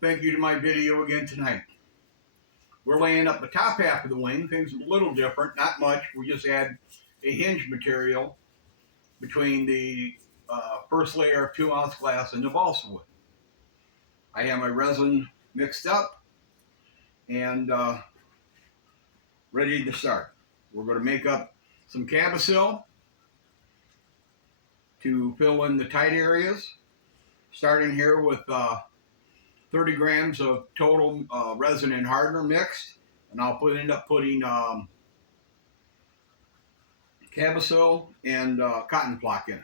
thank you to my video again tonight. We're laying up the top half of the wing. Things are a little different, not much. We just add a hinge material between the first layer of 2-ounce glass and the balsa wood. I have my resin mixed up and ready to start. We're going to make up some Cabasil to fill in the tight areas. Starting here with 30 grams of total resin and hardener mixed, and I'll end up putting Cabasil and cotton flock in it.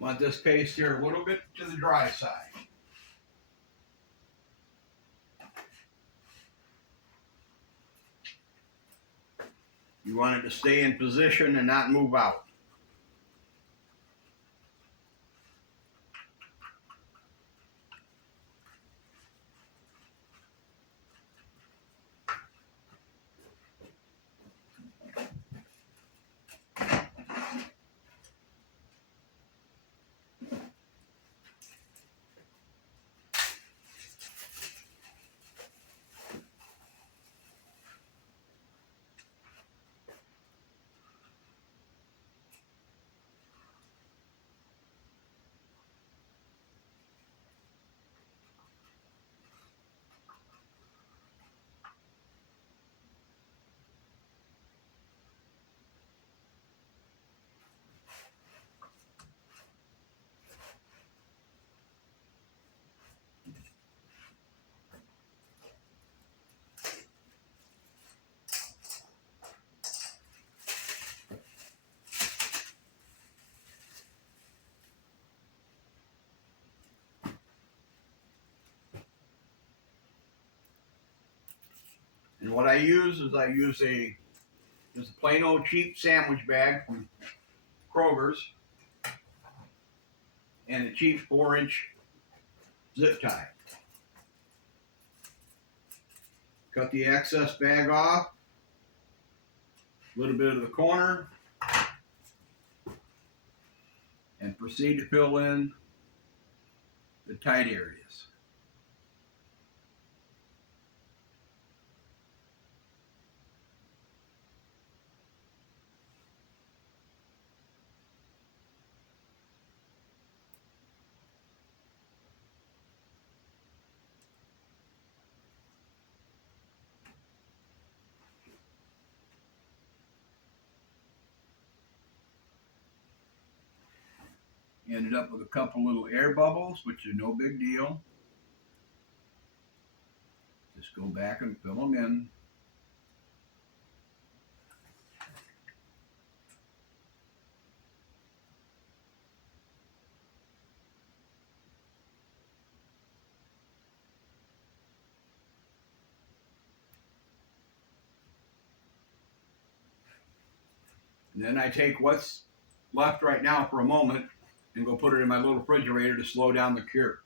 Want this paste here a little bit to the dry side. You want it to stay in position and not move out. And what I use is just a plain old cheap sandwich bag from Kroger's and a cheap 4-inch zip tie. Cut the excess bag off, a little bit of the corner, and proceed to fill in the tight areas. Ended up with a couple little air bubbles, which are no big deal. Just go back and fill them in. And then I take what's left right now for a moment and go put it in my little refrigerator to slow down the cure.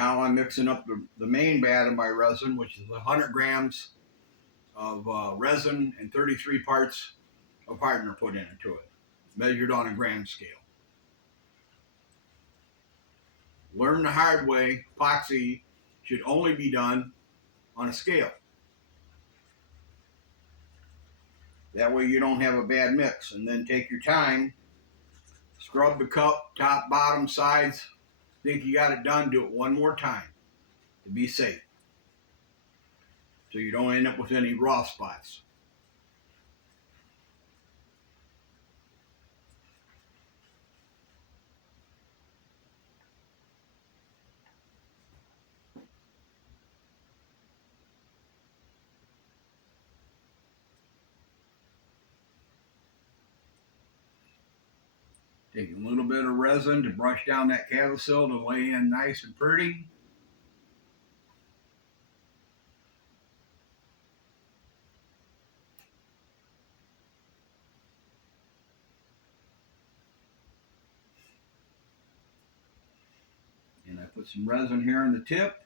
Now I'm mixing up the main vat of my resin, which is 100 grams of resin and 33 parts of hardener put into it, measured on a gram scale. Learn the hard way, epoxy should only be done on a scale. That way you don't have a bad mix. And then take your time, scrub the cup, top, bottom, sides. Think you got it done, do it one more time to be safe, so you don't end up with any raw spots. Take a little bit of resin to brush down that cavasil to lay in nice and pretty. And I put some resin here in the tip.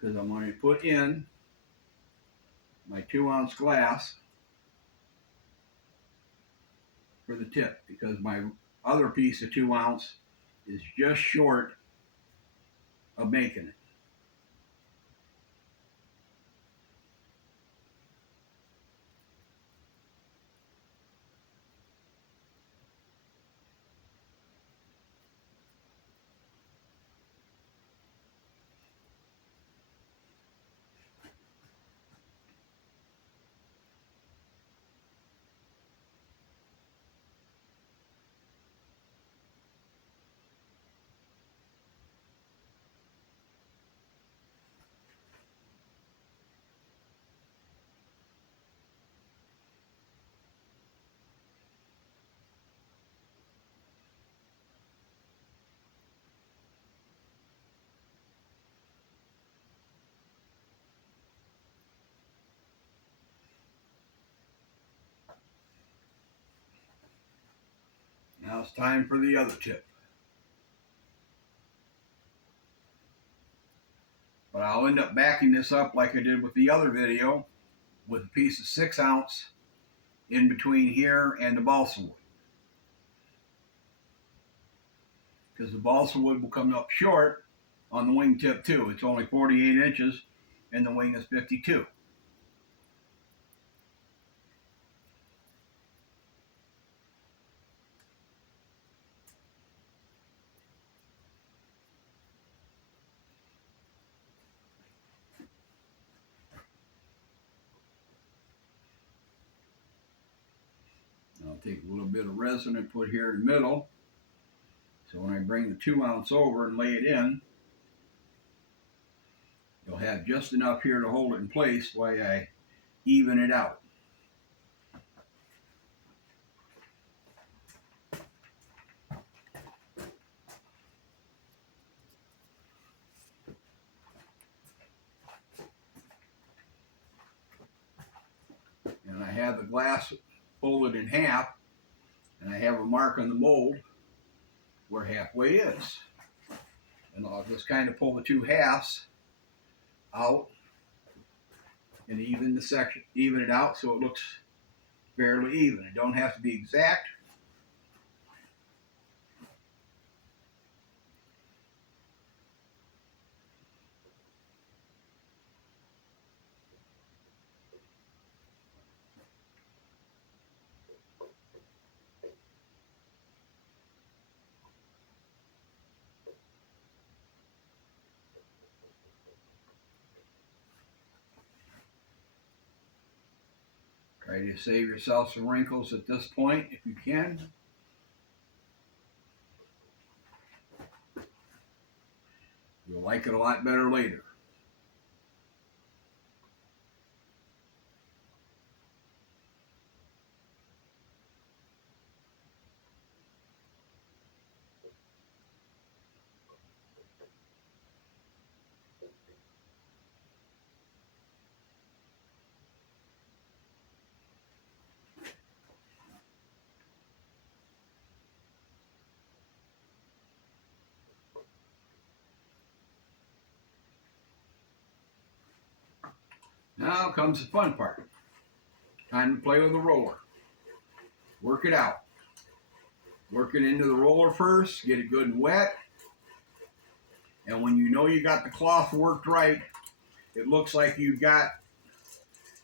Because I'm going to put in my 2-ounce glass for the tip, because my other piece of 2 ounce is just short of making it. Now it's time for the other tip. But I'll end up backing this up like I did with the other video, with a piece of 6 ounce in between here and the balsa wood. Because the balsa wood will come up short on the wing tip too. It's only 48 inches and the wing is 52. I'll take a little bit of resin and put here in the middle. So when I bring the 2 ounce over and lay it in, you'll have just enough here to hold it in place while I even it out. And I have the glass folded in half, and I have a mark on the mold where halfway is. And I'll just kind of pull the 2 halves out and even it out so it looks fairly even. It don't have to be exact. Try to save yourself some wrinkles at this point if you can. You'll like it a lot better later. Now comes the fun part. Time to play with the roller. Work it out. Work it into the roller first, get it good and wet. And when you know you got the cloth worked right, it looks like you've got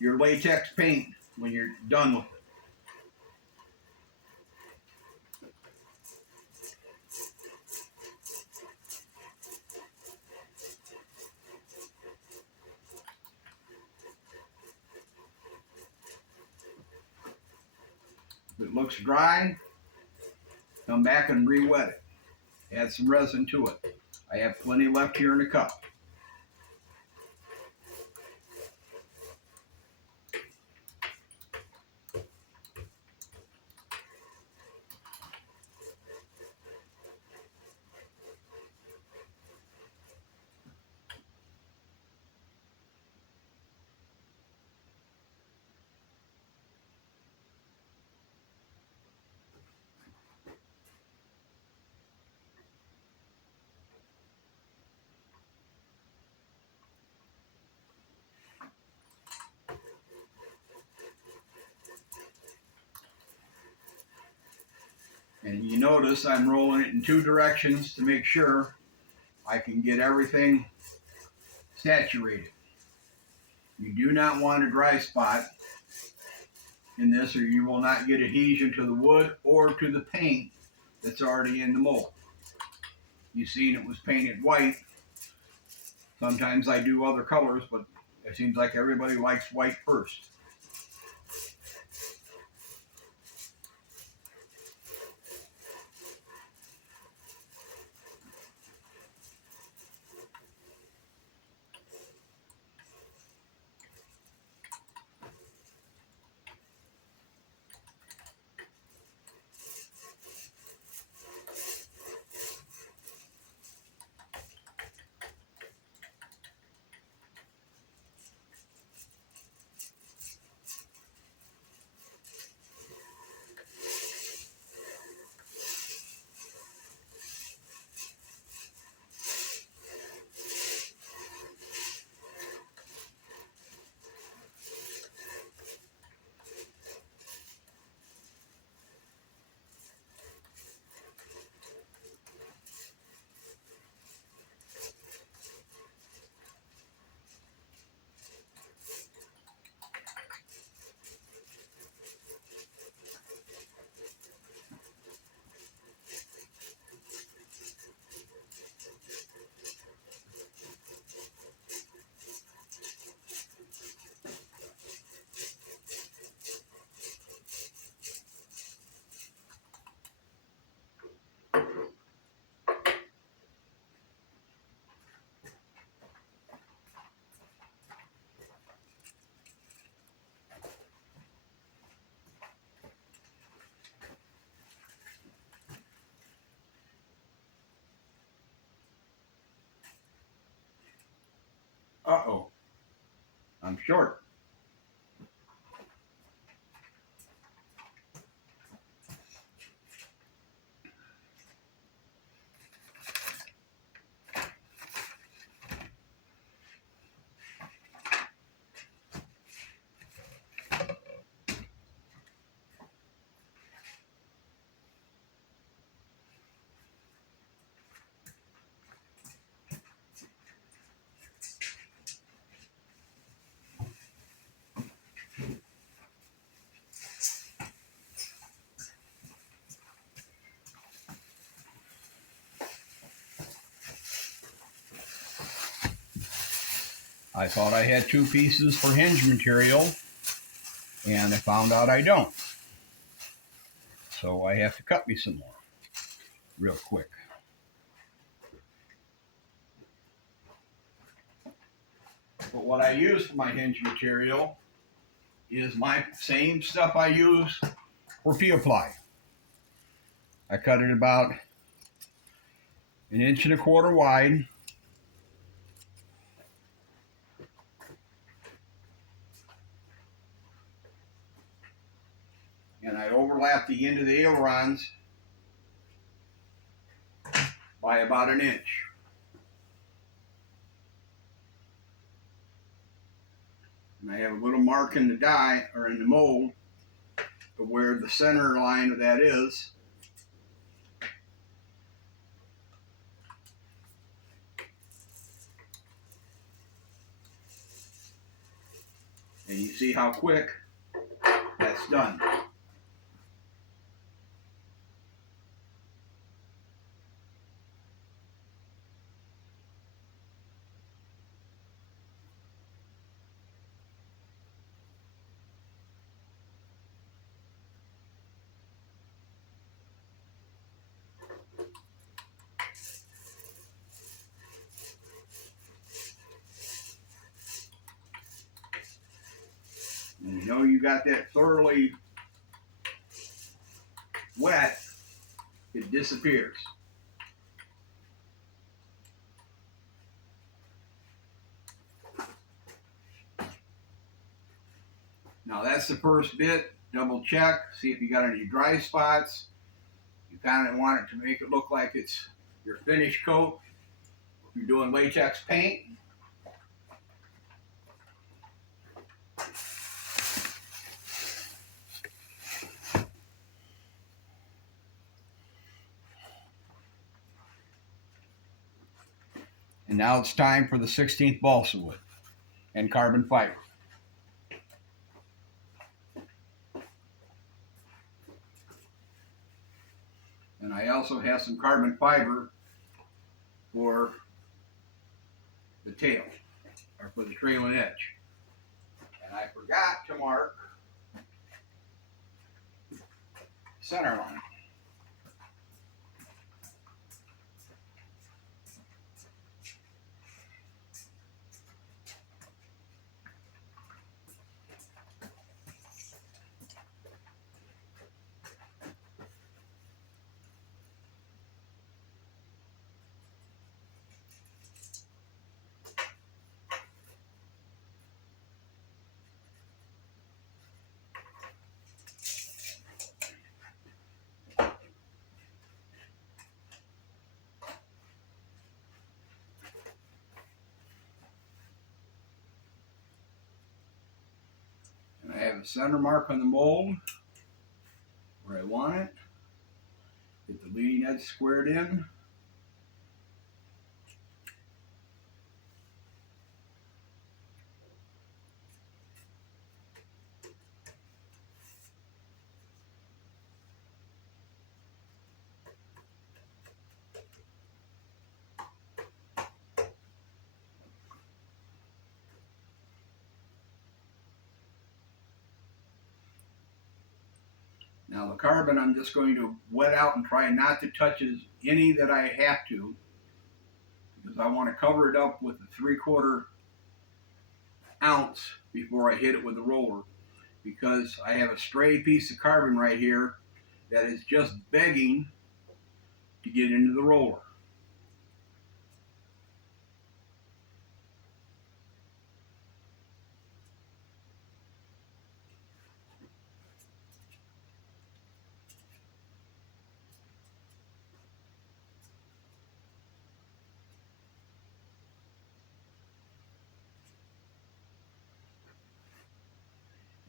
your latex paint when you're done with it. If it looks dry, come back and re-wet it. Add some resin to it. I have plenty left here in the cup. And you notice I'm rolling it in two directions to make sure I can get everything saturated. You do not want a dry spot in this, or you will not get adhesion to the wood or to the paint that's already in the mold. You seen it was painted white. Sometimes I do other colors, but it seems like everybody likes white first. Uh-oh, I'm short. I thought I had two pieces for hinge material, and I found out I don't. So I have to cut me some more real quick. But what I use for my hinge material is my same stuff I use for P-Apply. I cut it about 1.25 inches wide. And I overlap the end of the ailerons by about 1 inch. And I have a little mark in the die, or in the mold, of where the center line of that is. And you see how quick that's done. And you know you got that thoroughly wet, it disappears. Now that's the first bit. Double check, see if you got any dry spots. You kind of want it to make it look like it's your finished coat. If you're doing latex paint, and now it's time for the 16th balsa wood and carbon fiber. And I also have some carbon fiber for the tail, or for the trailing edge. And I forgot to mark center line. I have a center mark on the mold where I want it. Get the leading edge squared in. Now the carbon I'm just going to wet out and try not to touch any that I have to, because I want to cover it up with a 3/4 ounce before I hit it with the roller, because I have a stray piece of carbon right here that is just begging to get into the roller.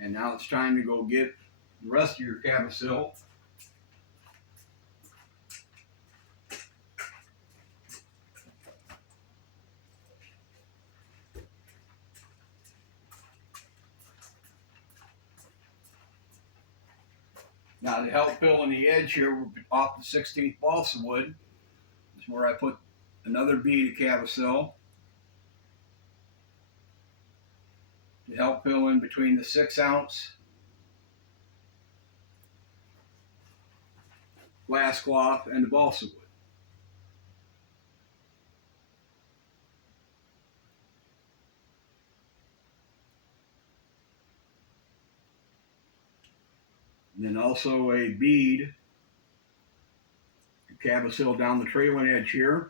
And now it's time to go get the rest of your Cavasil. Now to help fill in the edge here off the 16th balsa wood is where I put another bead of Cavasil to help fill in between the 6-ounce glass cloth and the balsa wood. And then also a bead of Cavasil down the trailing edge here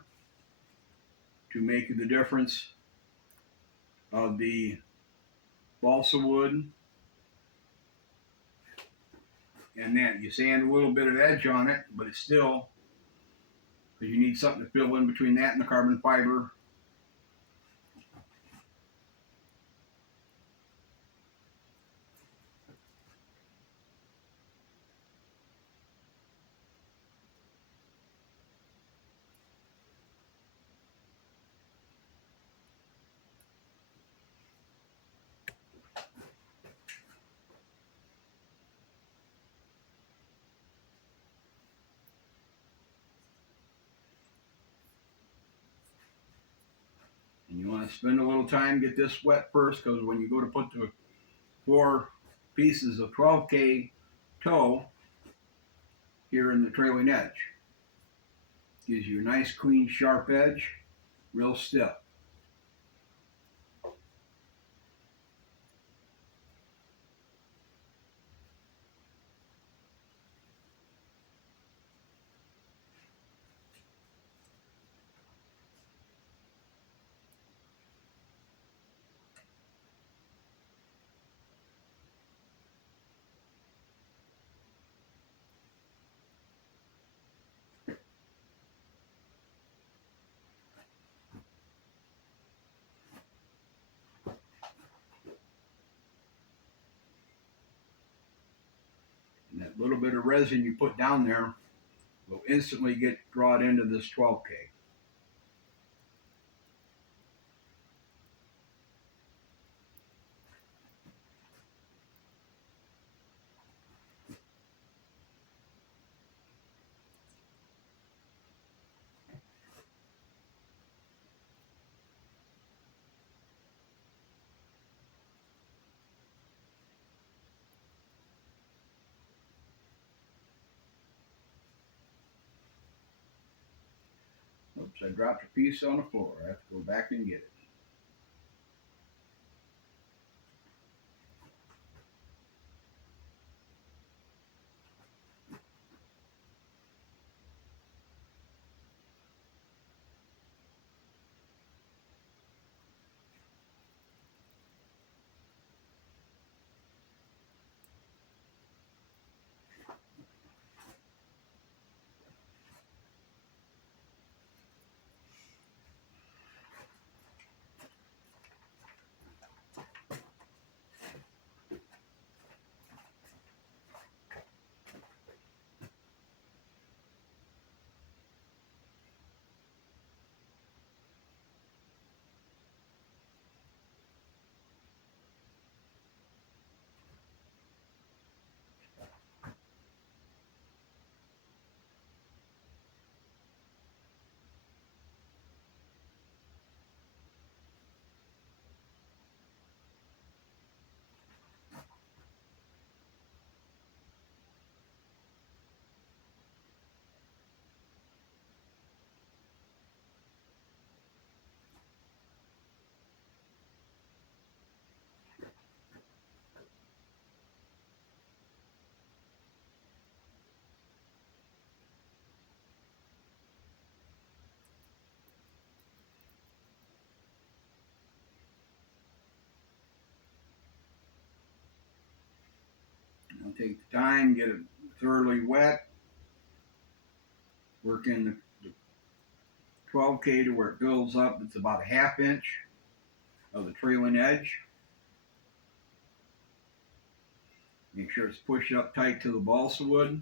to make the difference of the balsa wood. And then you sand a little bit of edge on it, but it's still, because you need something to fill in between that and the carbon fiber. You want to spend a little time, get this wet first, because when you go to put the 4 pieces of 12K toe here in the trailing edge, gives you a nice, clean, sharp edge, real stiff. And that little bit of resin you put down there will instantly get drawn into this 12K. Oops, I dropped a piece on the floor. I have to go back and get it. I'll take the time, get it thoroughly wet, work in the 12K to where it builds up. It's about a ½ inch of the trailing edge. Make sure it's pushed up tight to the balsa wood.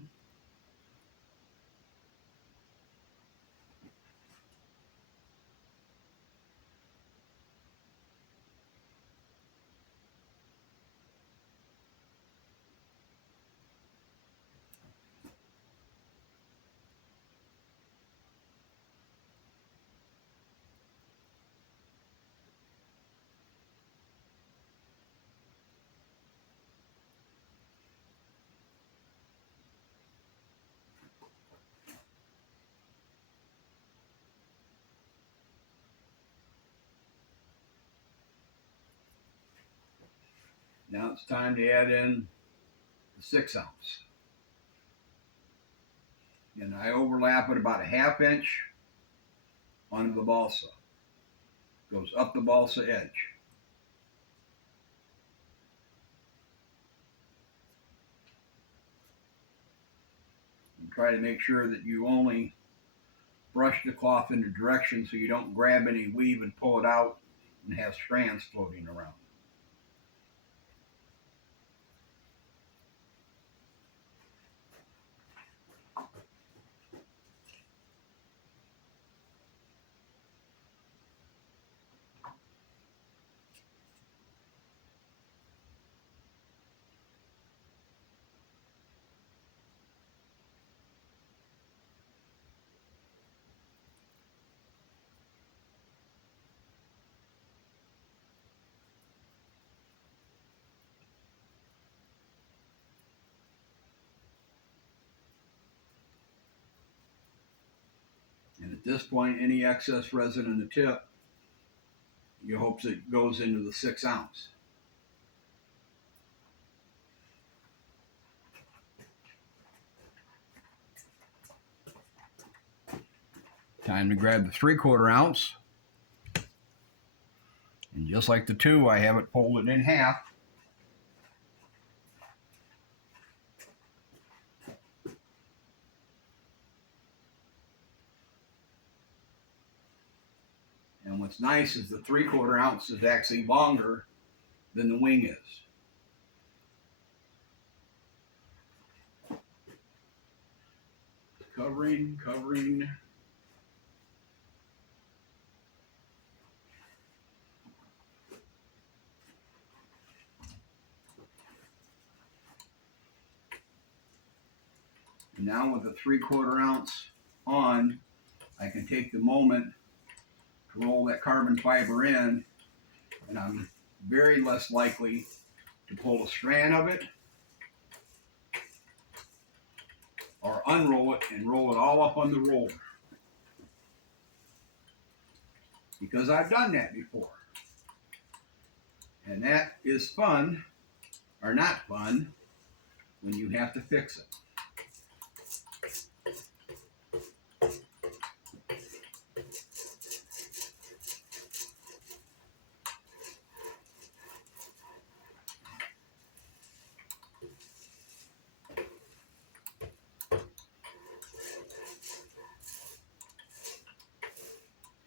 Now it's time to add in the 6 ounce. And I overlap it about a ½ inch onto the balsa. Goes up the balsa edge. And try to make sure that you only brush the cloth in the direction so you don't grab any weave and pull it out and have strands floating around. At this point, any excess resin in the tip, you hope it goes into the 6 ounce. Time to grab the 3/4 ounce. And just like the 2, I have it folded in half. And what's nice is the 3/4 ounce is actually longer than the wing is. Covering. And now with the 3/4 ounce on, I can take the moment to roll that carbon fiber in, and I'm very less likely to pull a strand of it or unroll it and roll it all up on the roller. Because I've done that before. And that is fun, or not fun, when you have to fix it.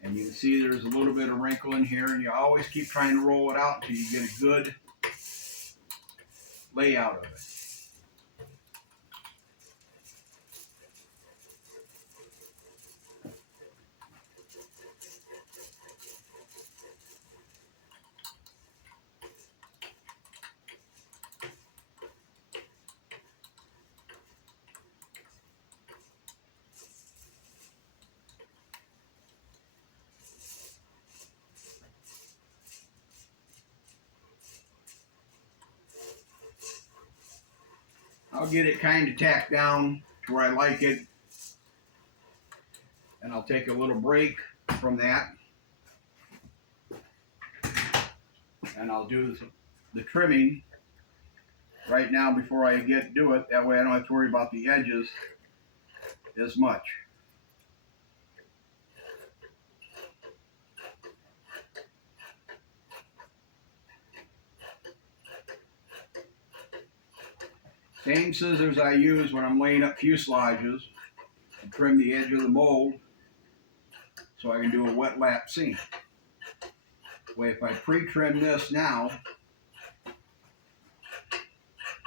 And you can see there's a little bit of wrinkle in here, and you always keep trying to roll it out until you get a good layout of it. I'll get it kind of tacked down to where I like it, and I'll take a little break from that, and I'll do the trimming right now before I do it. That way I don't have to worry about the edges as much. Same scissors I use when I'm laying up fuselages to trim the edge of the mold so I can do a wet lap seam. Way if I pre-trim this now,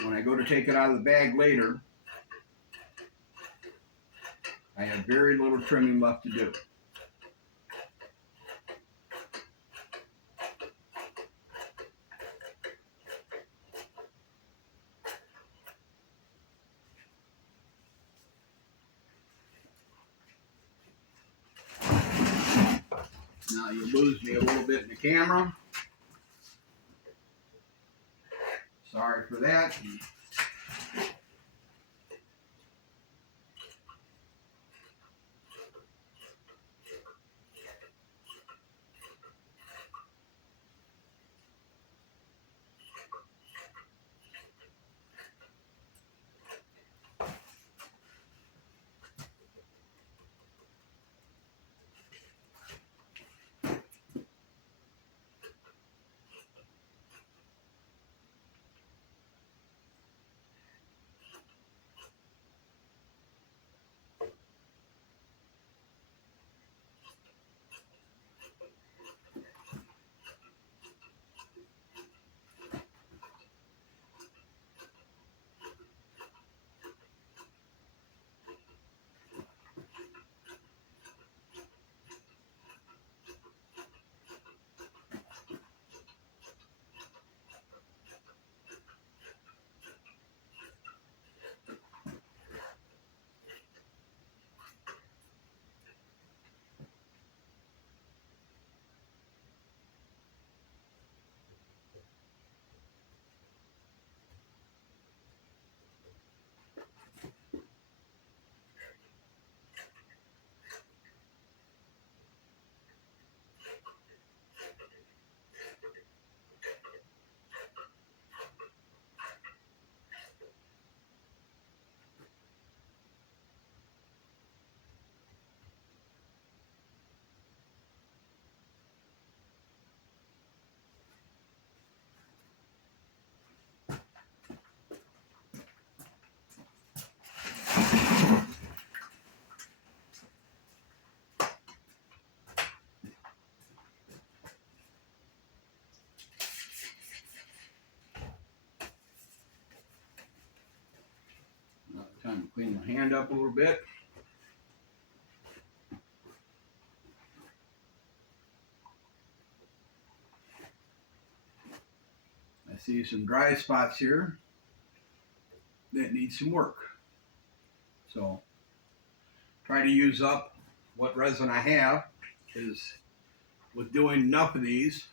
when I go to take it out of the bag later, I have very little trimming left to do. Now you lose me a little bit in the camera. Sorry for that. my hand up a little bit. I see some dry spots here that need some work. So try to use up what resin I have, because with doing enough of these,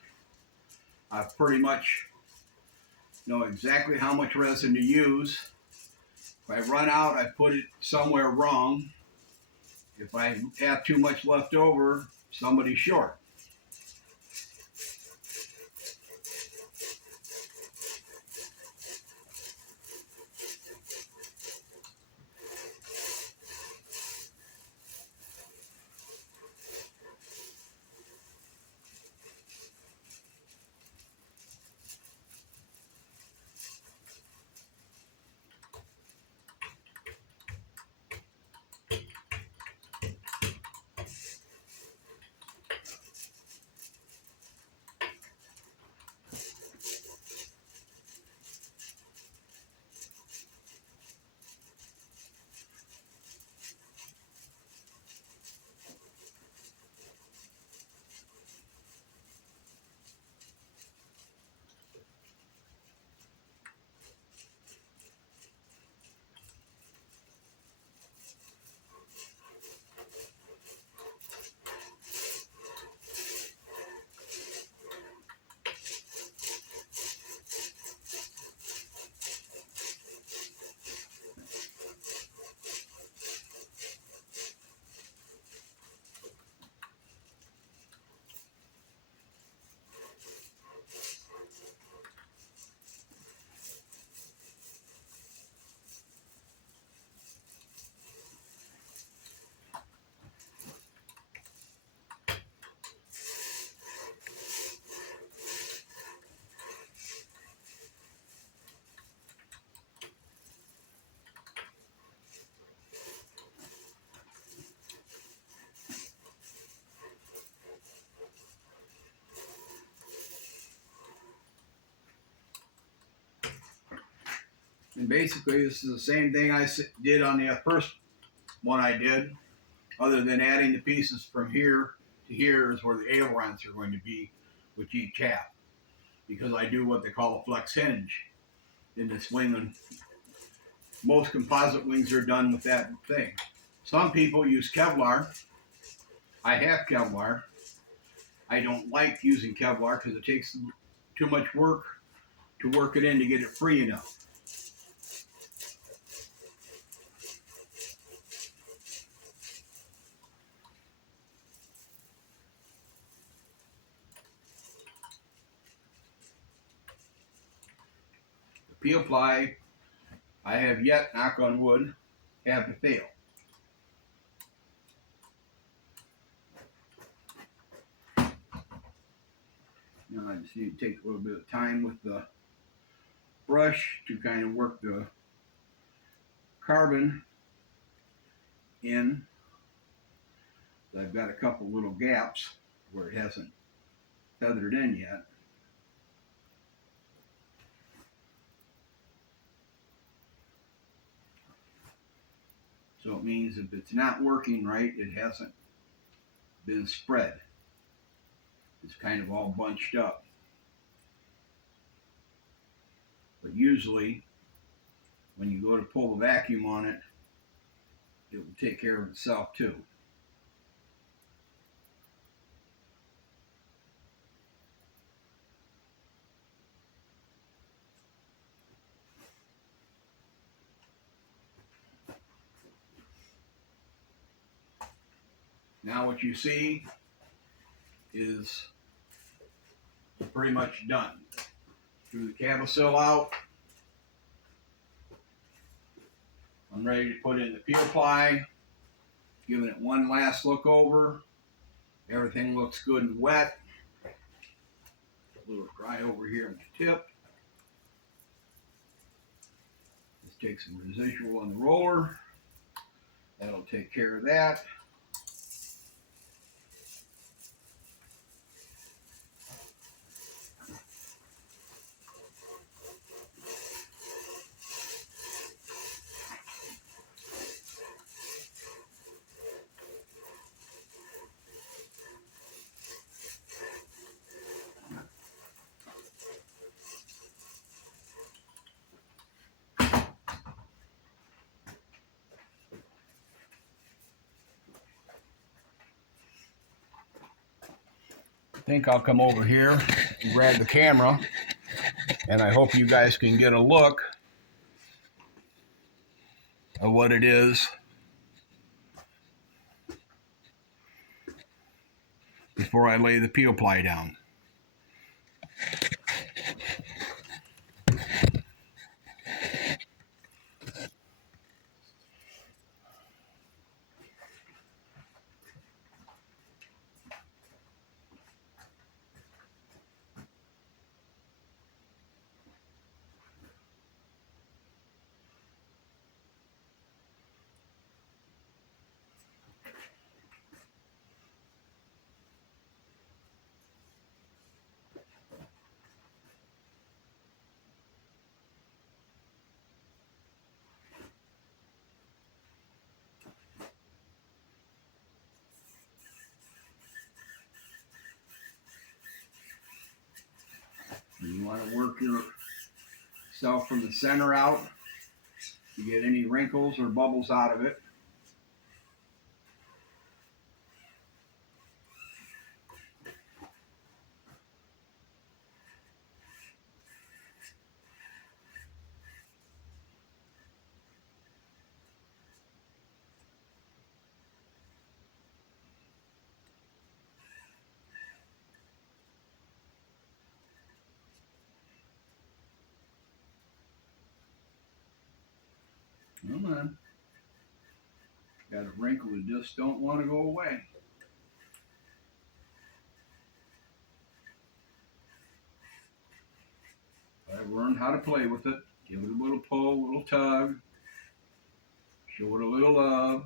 I pretty much know exactly how much resin to use. If I run out, I put it somewhere wrong. If I have too much left over, somebody's short. And basically, this is the same thing I did on the first one I did, other than adding the pieces from here to here is where the ailerons are going to be with each half, because I do what they call a flex hinge in this wing, and most composite wings are done with that thing. Some people use Kevlar. I have Kevlar. I don't like using Kevlar because it takes too much work to work it in to get it free enough. The peel ply, I have yet, knock on wood, have to fail. Now I just need to take a little bit of time with the brush to kind of work the carbon in. I've got a couple little gaps where it hasn't feathered in yet. So it means if it's not working right, it hasn't been spread. It's kind of all bunched up. But usually, when you go to pull the vacuum on it, it will take care of itself too. Now what you see is pretty much done. Threw the Cavasil out. I'm ready to put in the peel ply, giving it one last look over. Everything looks good and wet. A little dry over here on the tip. Just take some residual on the roller. That'll take care of that. think I'll come over here and grab the camera, and I hope you guys can get a look of what it is before I lay the peel ply down. You want to work yourself from the center out to get any wrinkles or bubbles out of it. Come on. Got a wrinkle that just don't want to go away. I've learned how to play with it. Give it a little pull, a little tug. Show it a little love.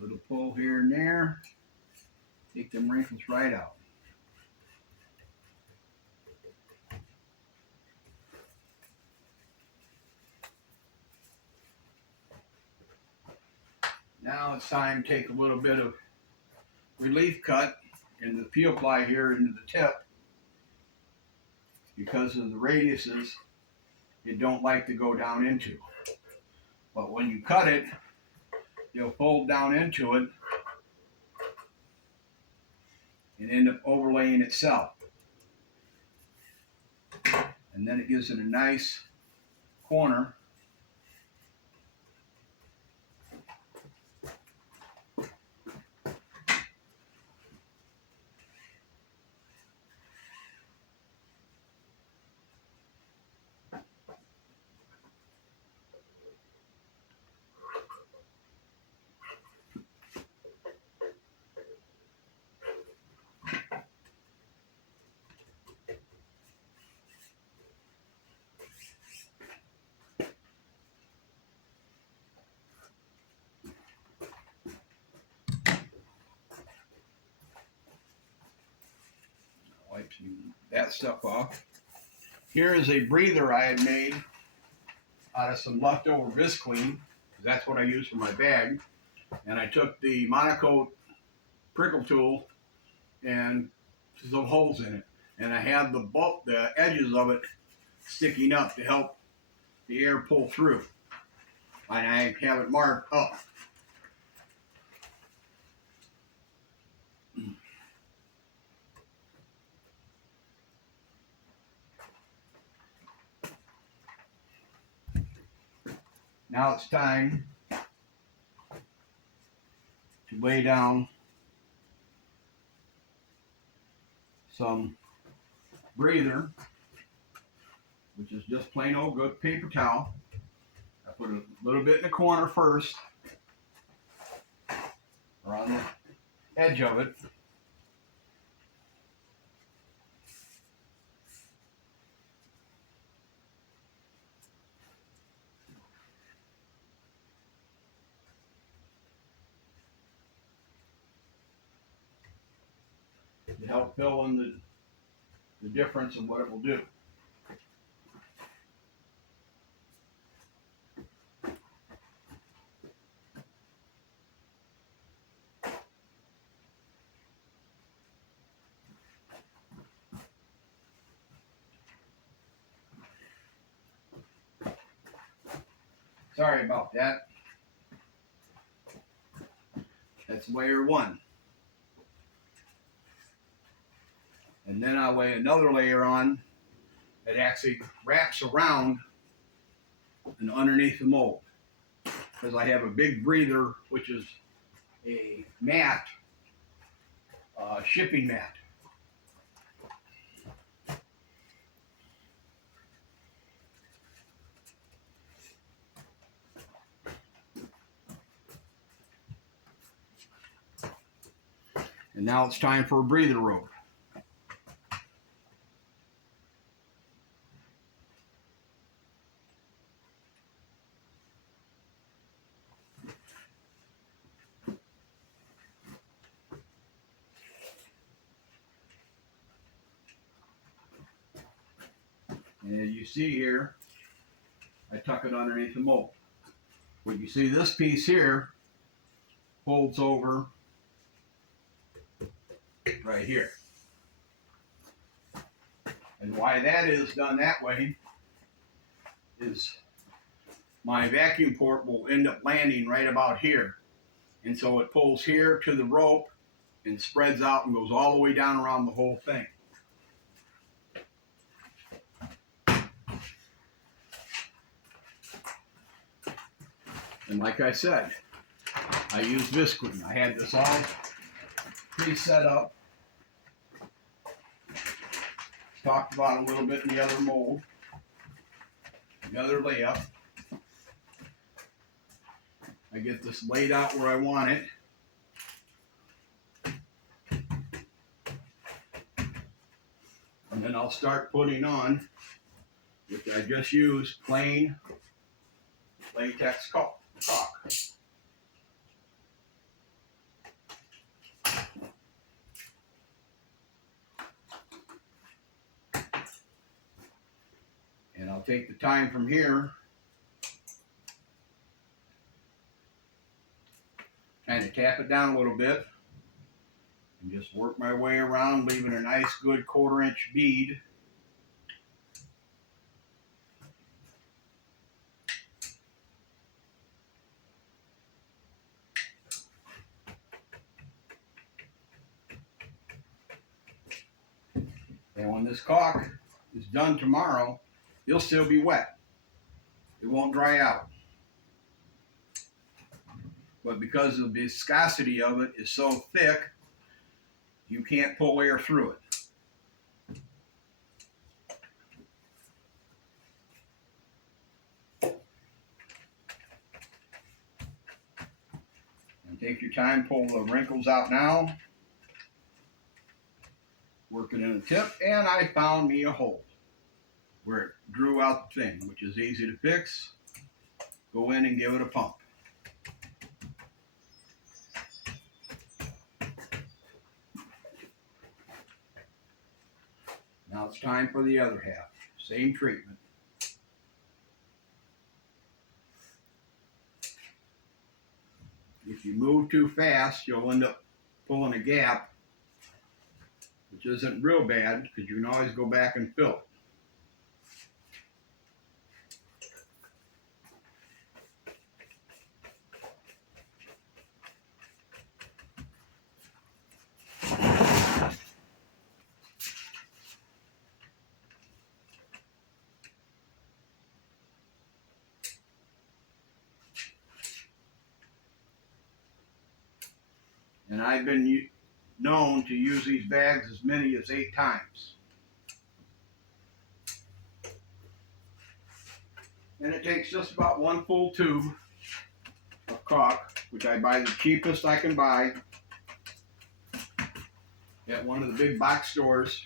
Little pull here and there. Take them wrinkles right out. Now it's time to take a little bit of relief cut in the peel ply here into the tip. Because of the radiuses, it don't like to go down into. But when you cut it, you'll fold down into it and end up overlaying itself. And then it gives it a nice corner. Wipe that stuff off. Here is a breather I had made out of some leftover Visclean. That's what I use for my bag. And I took the Monocoat prickle tool and some holes in it. And I had the edges of it sticking up to help the air pull through. And I have it marked up. Now it's time to lay down some breather, which is just plain old good paper towel. I put a little bit in the corner first, or on the edge of it. To help fill in the difference of what it will do. Sorry about that. That's layer one. And then I'll lay another layer on that actually wraps around and underneath the mold. Because I have a big breather, which is a mat, shipping mat. And now it's time for a breather rope. And as you see here, I tuck it underneath the mold. What you see, this piece here folds over right here. And why that is done that way is my vacuum port will end up landing right about here. And so it pulls here to the rope and spreads out and goes all the way down around the whole thing. And like I said, I use Visqueen. I had this all pre-set up. Talked about a little bit in the other mold, the other layup. I get this laid out where I want it. And then I'll start putting on, which I just used, plain latex caulk. And I'll take the time from here, kind of tap it down a little bit, and just work my way around, leaving a nice good 1/4 inch bead. And when this caulk is done tomorrow, it'll still be wet. It won't dry out. But because the viscosity of it is so thick, you can't pull air through it. And take your time, pull the wrinkles out now. Working in the tip, and I found me a hole where it drew out the thing, which is easy to fix. Go in and give it a pump. Now it's time for the other half. Same treatment. If you move too fast, you'll end up pulling a gap, which isn't real bad because you can always go back and fill it. And I've been known to use these bags as many as 8 times. And it takes just about 1 full tube of caulk, which I buy the cheapest I can buy at one of the big box stores.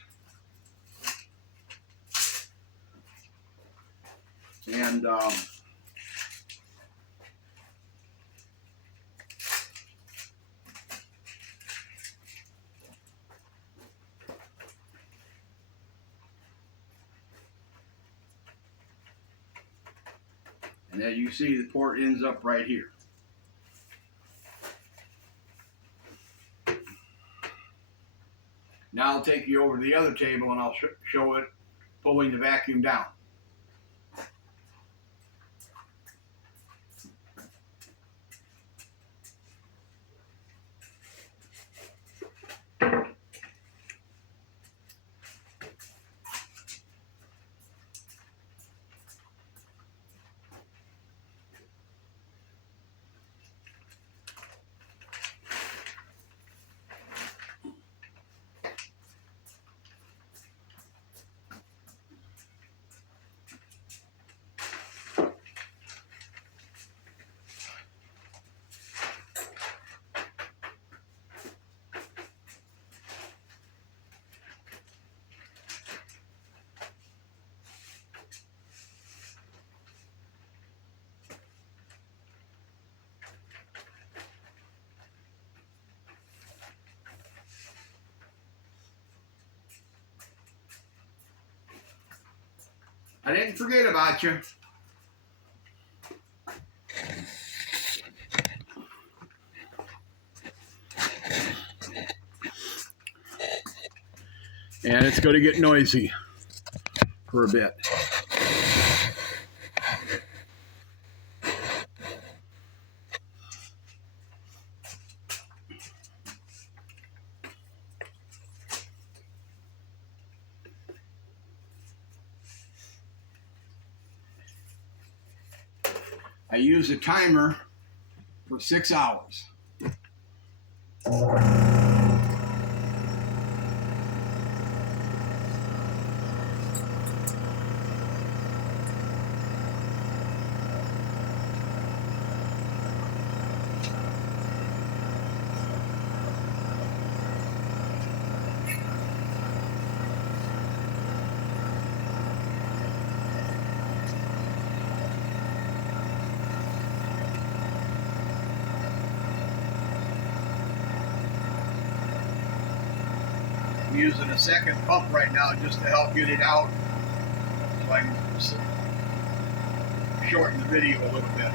And as you see, the port ends up right here. Now I'll take you over to the other table and I'll show it pulling the vacuum down. I didn't forget about you. And it's going to get noisy for a bit. I use a timer for 6 hours. I'm using a second pump right now just to help get it out, so I can shorten the video a little bit.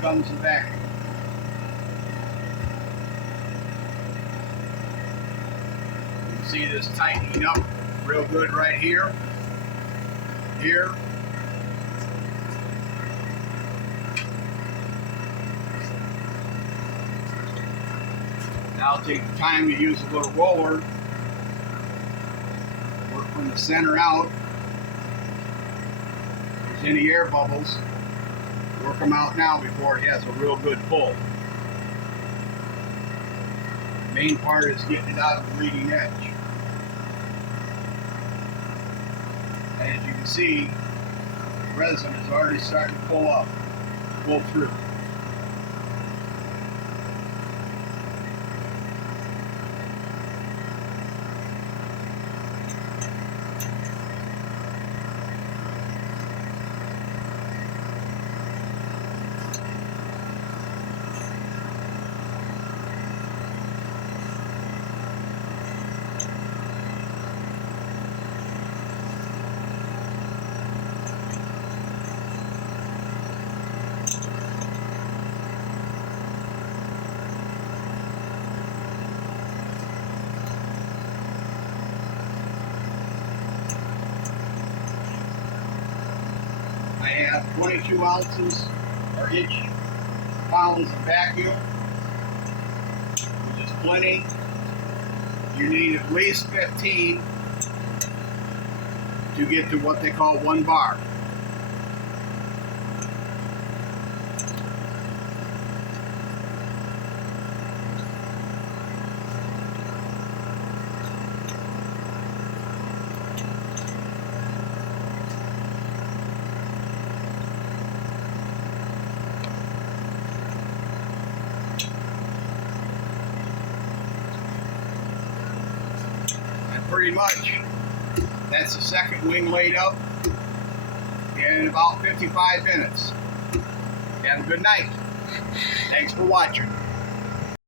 Comes the vacuum. You can see this tightening up real good right here. Here. Now I'll take the time to use a little roller. Work from the center out. Any air bubbles, work them out now before it has a real good pull. The main part is getting it out of the leading edge. And as you can see, the resin is already starting to pull through. I have 22 ounces or inch-pounds of vacuum, which is plenty. You need at least 15 to get to what they call 1 bar. Pretty much, that's the second wing laid up in about 55 minutes. Have a good night. Thanks for watching.